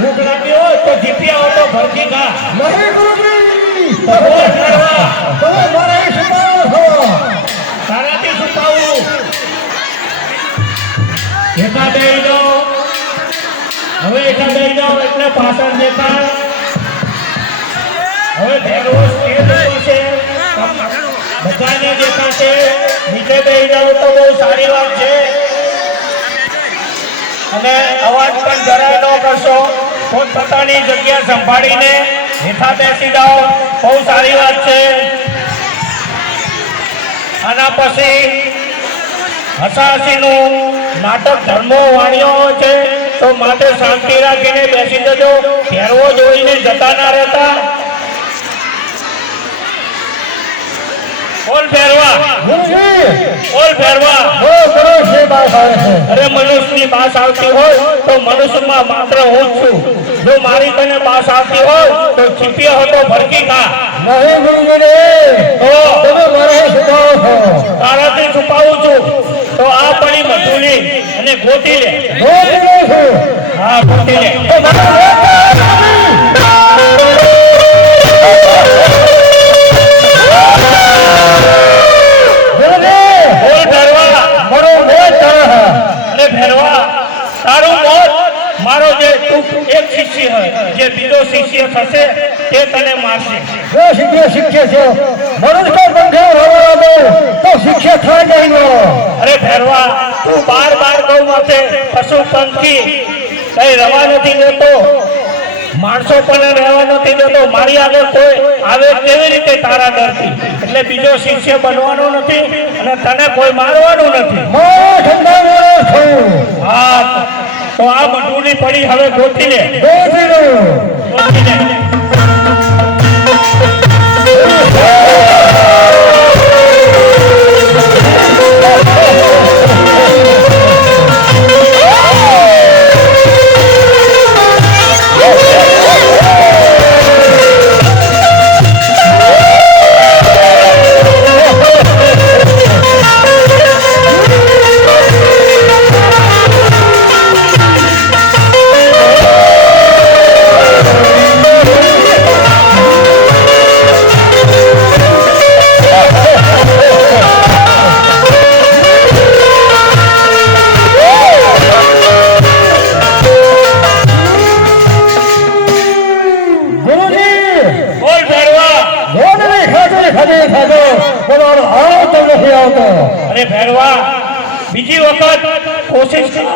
ભૂખ લાગી હોય તો જીપિયા ઓટો ભરજી ખા. નહીં ગુરુજી તો બોલ કરવા. તમે મારા છુપાવો છો. તારાથી છુપાવું. એકા બેહી જાઓ. હવે એકા બેહી જાઓ એટલે પાછળ દેખાય. હવે ભેરો સ્ટેજ છે બધાને દેખાશે. નીચે બેહી જાઓ તો બહુ સારી વાત છે. અને અવાજ પણ જરાય ન કરશો. પોતપોતાની જગ્યા સંભાળીને હેઠા બેસી જાઓ. બહુ સારી વાત છે. આના પછી હસાહસીનું નાટક ધર્મો વાણિયો છે તો માટે શાંતિ રાખીને બેસી જજો. ફેરવો જોઈને જતા ના રહેતા. ઓલ ફેરવા ઓલ ફેરવા. અરે મનુષ્યની બાસ આવતી હોય તો મનુષ્યમાં માત્ર હું જ છું. જો મારી તને બાસ આવતી હોય તો ચીપિયા હતો ભરકી ખા. નહીં ગુરુજી તારાથી છુપાવું છું. તો આ પડી મધુલી અને ગોતી લે. હા ગોતી લે. મારો જે એક શિષ્ય હોય જે બીજો શિષ્ય થશે તે તને મારશે. જો શિષ્ય છે મનુષ્ય બંધે હોવાનો તો શિક્ષા થાય નહીં. અરે ભેરવા તું બાર ગૌ માથે પશુ પંખી કઈ રવા નથી દેતો. માણસો પણ રહેવા નથી દેતો. મારી આગળ કોઈ આવે કેવી રીતે તારા ડરથી? એટલે બીજો શિષ્ય બનવાનો નથી અને તને કોઈ મારવાનું નથી. હા તો આ મટુલી પડી હવે ગોતી લે. ગોતી લે. અરે ભેરવા બીજી વખત કોશિશ કર.